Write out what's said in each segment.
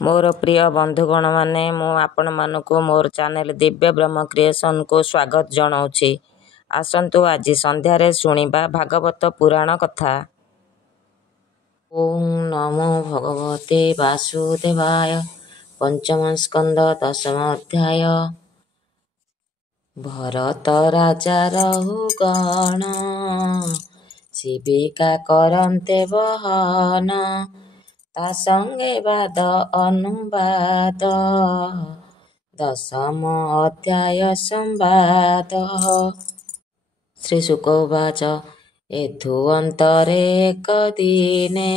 ମୋର ପ୍ରିୟ ବନ୍ଧୁଗଣ ମାନେ, ମୁଁ ଆପଣମାନଙ୍କୁ ମୋର ଚ୍ୟାନେଲ ଦିବ୍ୟ ବ୍ରହ୍ମ କ୍ରିଏସନକୁ ସ୍ୱାଗତ ଜଣାଉଛି। ଆସନ୍ତୁ ଆଜି ସନ୍ଧ୍ୟାରେ ଶୁଣିବା ଭାଗବତ ପୁରାଣ କଥା। ଓଁ ନମୋ ଭଗବତେ ବାସୁଦେବାୟ। ପଞ୍ଚମ ସ୍କନ୍ଧ ଦଶମ ଅଧ୍ୟାୟ। ଭରତ ରାଜା ରହୁଗଣ ଶିବିକା କରନ୍ତେ ବହନ। ତା ସଙ୍ଗେ ବାଦ ଅନୁବାଦ ଦଶମ ଅଧ୍ୟାୟ ସମ୍ବାଦ। ଶ୍ରୀ ଶୁକ ଉବାଚ ଏଥୁ ଅନ୍ତରେ ଏକ ଦିନେ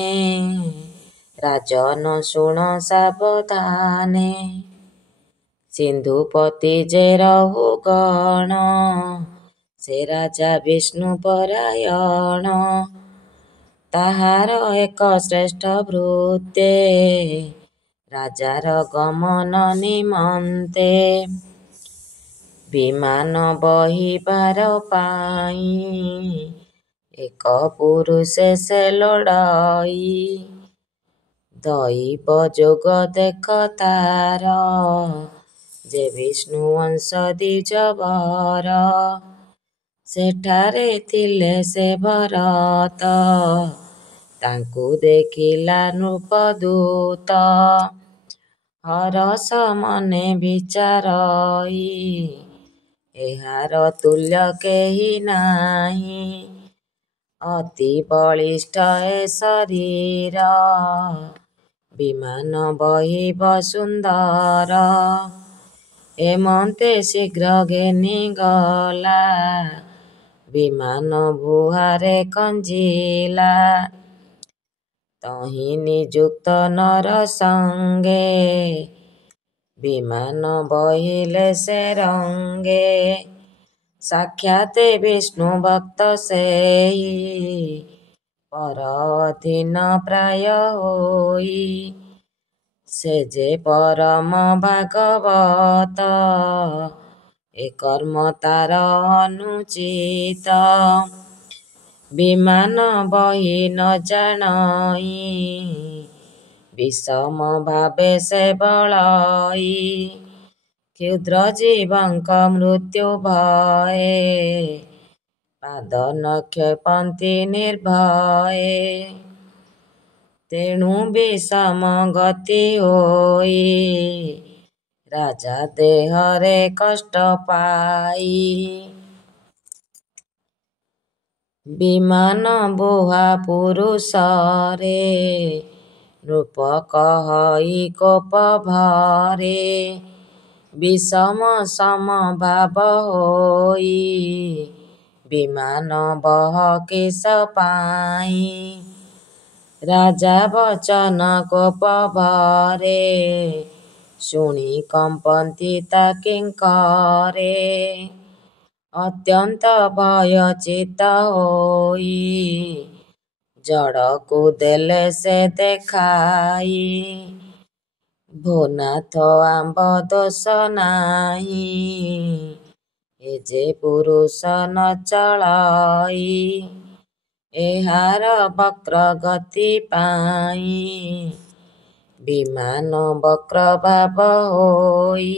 ରାଜନ ଶୁଣ ସାବଧାନେ। ସିନ୍ଧୁପତି ଯେ ରହୁଗଣ ସେ ରାଜା ବିଷ୍ଣୁ ପରାୟଣ। ତାହାର ଏକ ଶ୍ରେଷ୍ଠ ଭୃତ୍ୟେ ରାଜାର ଗମନ ନିମନ୍ତେ। ବିମାନ ବହିବାର ପାଇଁ ଏକ ପୁରୁଷେ ସେ ଲୋଡ଼ଇ। ଦଇବ ଯୋଗ ଦେଖ ତାର ଯେ ବିଷ୍ଣୁ ଅଂଶ ଦ୍ୱିଜବର। ସେଠାରେ ଥିଲେ ସେ ଭରତ ତାଙ୍କୁ ଦେଖିଲା ନୃପଦୂତ। ହରଷ ମନେ ବିଚାରଇ ଏହାର ତୁଲ୍ୟ କେହି ନାହିଁ। ଅତି ବଳିଷ୍ଠ ଏ ଶରୀର ବିମାନ ବହିବ ସୁନ୍ଦର। ଏମନ୍ତେ ଶୀଘ୍ର ଘେନିଗଲା ବିମାନ ବୁହାରେ କଞ୍ଜିଲା। ତହିଁ ନିଯୁକ୍ତ ନର ସଙ୍ଗେ ବିମାନ ବହିଲେ ସେ ରଙ୍ଗେ। ସାକ୍ଷାତ ବିଷ୍ଣୁ ଭକ୍ତ ସେହି ପର ଅଧୀନ ପ୍ରାୟ ହୋଇ। ସେ ଯେ ପରମ ଭାଗବତ ଏ କର୍ମ ତାର ଅନୁଚିତ। ବିମାନ ବହି ନ ଜାଣଇ ବିଷମ ଭାବେ ସେ ବଳଇ। କ୍ଷୁଦ୍ର ଜୀବଙ୍କ ମୃତ୍ୟୁ ଭୟେ ପାଦ ନ କ୍ଷେପନ୍ତି ନିର୍ଭୟେ। ତେଣୁ ବିଷମ ଗତି ହୋଇ ରାଜା ଦେହରେ କଷ୍ଟ ପାଇ। ବିମାନ ବୁହା ପୁରୁଷରେ ନୃପ କହଇ କୋପ ଭରେ। ବିଷମ ସମଭାବ ହୋଇ ବିମାନ ବହ କିସ ପାଇଁ। ରାଜା ବଚନ କୋପ ଭରେ ଶୁଣି କମ୍ପନ୍ତି ତା କିଙ୍କରେ। ଅତ୍ୟନ୍ତ ଭୟଚିତ୍ତ ହୋଇ ଜଡ଼କୁ ଦେଲେ ସେ ଦେଖାଇ। ଭୋ ନାଥ ଆମ୍ଭ ଦୋଷ ନାହିଁ ଏ ଯେ ପୁରୁଷ ନ ଚଳଇ। ଏହାର ବକ୍ର ଗତି ପାଇଁ ବିମାନ ବକ୍ର ଭାବ ହୋଇ।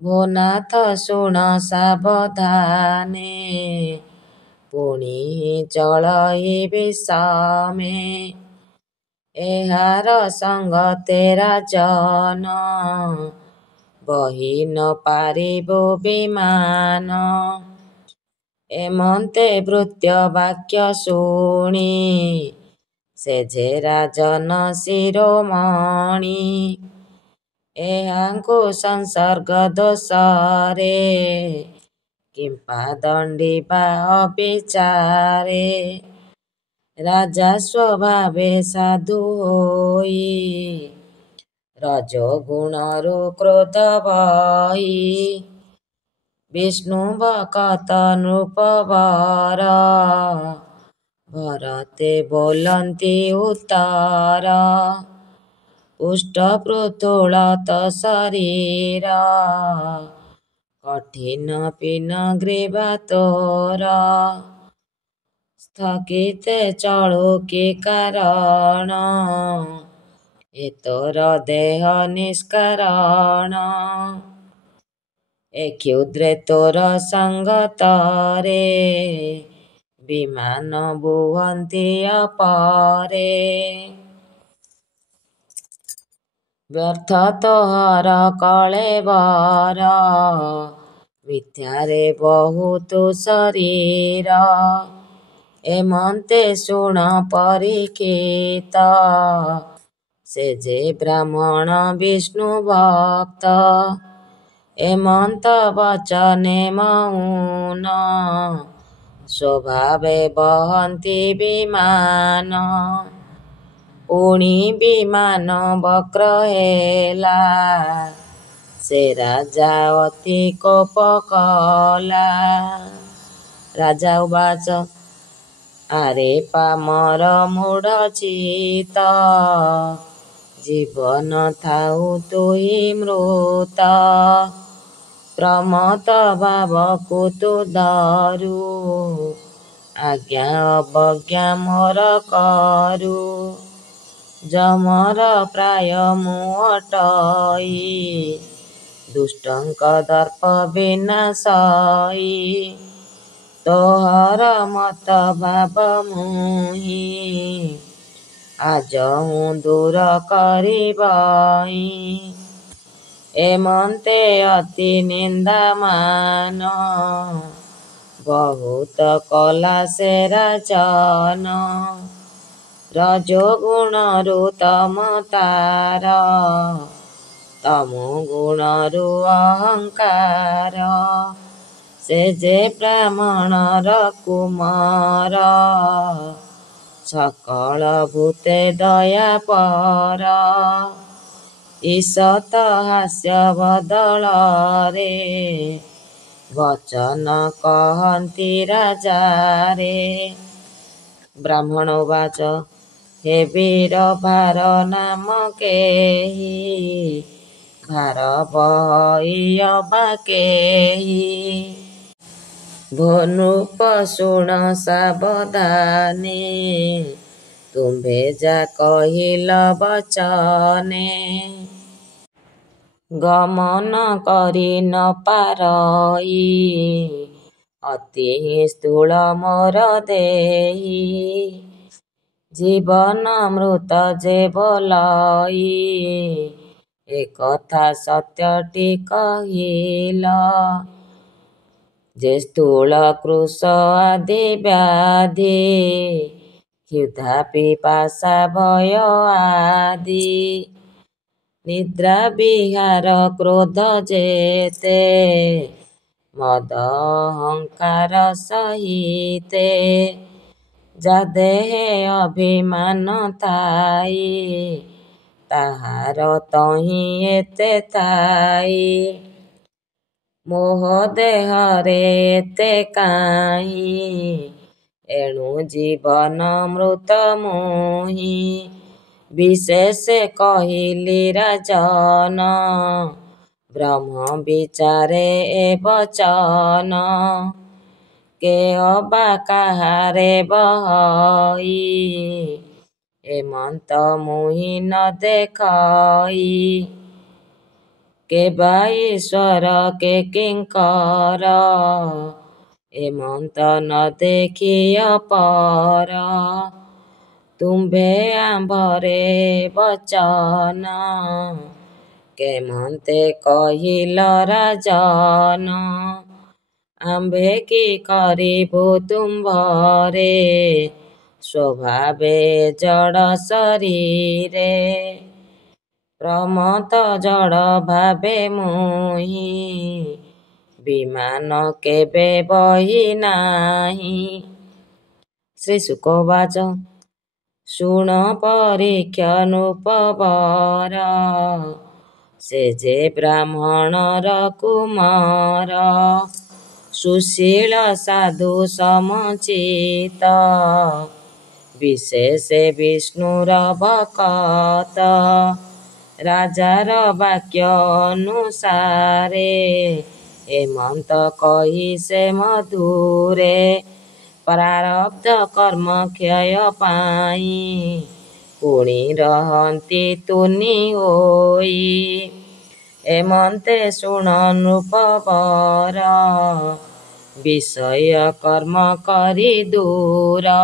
ଭୋ ନାଥ ଶୁଣ ସାବଧାନେ ପୁଣି ଚଳଇ ବିଷମେ। ଏହାର ସଙ୍ଗତେ ରାଜନ ବହି ନ ପାରିବୁ ବିମାନ। ଏମନ୍ତେ ଭୃତ୍ୟ ବାକ୍ୟ ଶୁଣି ସେ ଯେ ରାଜନ ଶିରୋମଣି। ଏହାଙ୍କୁ ସଂସର୍ଗ ଦୋଷରେ କିମ୍ପା ଦଣ୍ଡିବା ଅବିଚାରେ। ରାଜା ସ୍ୱଭାବେ ସାଧୁ ହୋଇ ରଜୋଗୁଣରୁ କ୍ରୋଧ ବହି। ବିଷ୍ଣୁ ଭକତ ନୃପବର ଭରତେ ବୋଲନ୍ତି ଉତ୍ତର। ପୁଷ୍ଟ ପୃଥୁଳତ ଶରୀର କଠିନ ପିନ ଗ୍ରୀବା ତୋର। ସ୍ଥଗିତେ ଚଳୁ କି କାରଣ ଏ ତୋର ଦେହ ନିଷ୍କାରଣ, ଏ କ୍ଷୁଦ୍ରେ ତୋର ସଙ୍ଗତରେ, ବିମାନ ବୁହନ୍ତି ଅପରେ। ବ୍ୟର୍ଥ ତୋହର କଳେବର, ମିଥ୍ୟାରେ ବହୁତ ଶରୀର। ଏମନ୍ତେ ଶୁଣ ପରୀକ୍ଷିତ, ସେ ଯେ ବ୍ରାହ୍ମଣ ବିଷ୍ଣୁ ଭକ୍ତ। ଏମନ୍ତ ବଚନେ ମଉନ, ସ୍ୱଭାବେ ବହନ୍ତି ବିମାନ। ପୁଣି ବିମାନ ବକ୍ର ହେଲା, ସେ ରାଜା ଅତି କୋପ କଲା। ରାଜା ଉବାଚ ଆରେ ପାମର ମୂଢ଼ ଚିତ୍ତ, ଜୀବନ ଥାଉ ତୁହି ମୃତ। ପ୍ରମତ୍ତ ଭାବକୁ ତୁ ଧରୁ, ଆଜ୍ଞା ଅବଜ୍ଞା ମୋର କରୁ। ଯମର ପ୍ରାୟ ମୁଁ ଅଟଇ, ଦୁଷ୍ଟଙ୍କ ଦର୍ପ ବିନାଶଇ। ତୋହର ମତ ଭାବ ମୁହିଁ, ଆଜହୁଁ ଦୂର କରିବଇ। ଏମନ୍ତେ ଅତି ନିନ୍ଦାମାନ, ବହୁତ କଲା ସେ ରାଜନ। ରଜୋଗୁଣରୁ ତମ ତାର, ତମୋ ଗୁଣରୁ ଅହଙ୍କାର। ସେ ଯେ ବ୍ରାହ୍ମଣର କୁମାର, ସକଳ ଭୂତେ ଦୟାପର। ଈଷତ ହାସ୍ୟ ବଦଳରେ, ବଚନ କହନ୍ତି ରାଜାରେ। ବ୍ରାହ୍ମଣ ଉବାଚ ହେ ବୀର ଭାର ନାମ କେହି, ଭାର ବହି ଅବା କେହି। ଭୋ ନୃପ ଶୁଣ ସାବଧାନେ, ତୁମ୍ଭେ ଯା କହିଲ ବଚନେ। ଗମନ କରି ନ ପାରଇ, ଅତି ସ୍ଥୂଳ ମୋର ଦେହି। ଜୀବନ ମୃତ ଯେ ବୋଲଇ, ଏକଥା ସତ୍ୟଟି କହିଲ। ଯେ ସ୍ଥୂଳ କୃଶ ଆଦି ବ୍ୟାଧି, କ୍ଷୁଧା ପିପାସା ଭୟ ଆଦି। ନିଦ୍ରା ବିହାର କ୍ରୋଧ ଯେତେ, ମଦ ଅହଙ୍କାର ସହିତେ। ଯା ଦେହେ ଅଭିମାନ ଥାଇ, ତାହାର ତହିଁ ଏତେ ଥାଇ। ମୋହ ଦେହରେ ଏତେ କାହିଁ, ଏଣୁ ଜୀବନ ମୃତ ମୁହିଁ। ବିଶେଷେ କହିଲି ରାଜନ, ବ୍ରହ୍ମ ବିଚାରେ ଏ ବଚନ। କେ ଅବା କାହାରେ ବହଇ, ଏମନ୍ତ ମୁହିଁ ନ ଦେଖଇ। କେ ବା ଈଶ୍ୱର କେ କିଙ୍କର, ଏମନ୍ତ ନ ଦେଖି ଅପର। ତୁମ୍ଭେ ଆମ୍ଭରେ ବଚନ, କେମନ୍ତେ କହିଲ ରାଜନ। ଆମ୍ଭେ କି କରିବୁ ତୁମ୍ଭରେ, ସ୍ୱଭାବେ ଜଡ଼ ଶରୀରେ। ପ୍ରମତ୍ତ ଜଡ଼ ଭାବେ ମୁହିଁ, ବିମାନ କେବେ ବହି ନାହିଁ। ଶ୍ରୀ ଶୁକ ଉବାଚ ଶୁଣ ପରୀକ୍ଷ ନୃପବର, ସେ ଯେ ବ୍ରାହ୍ମଣର କୁମାର। ସୁଶୀଳ ସାଧୁ ସମଚିତ, ବିଶେଷେ ବିଷ୍ଣୁର ଭକତ। ରାଜାର ବାକ୍ୟ ଅନୁସାରେ, ଏମନ୍ତ କହି ସେ ମଧୁରେ। ପ୍ରାରବ୍ଧ କର୍ମ କ୍ଷୟ ପାଇଁ, କୁଣି ରହନ୍ତି ତୁନି ହୋଇ। ଏମନ୍ତେ ଶୁଣ ନୃପବର, ବିଷୟ କର୍ମ କରି ଦୂର।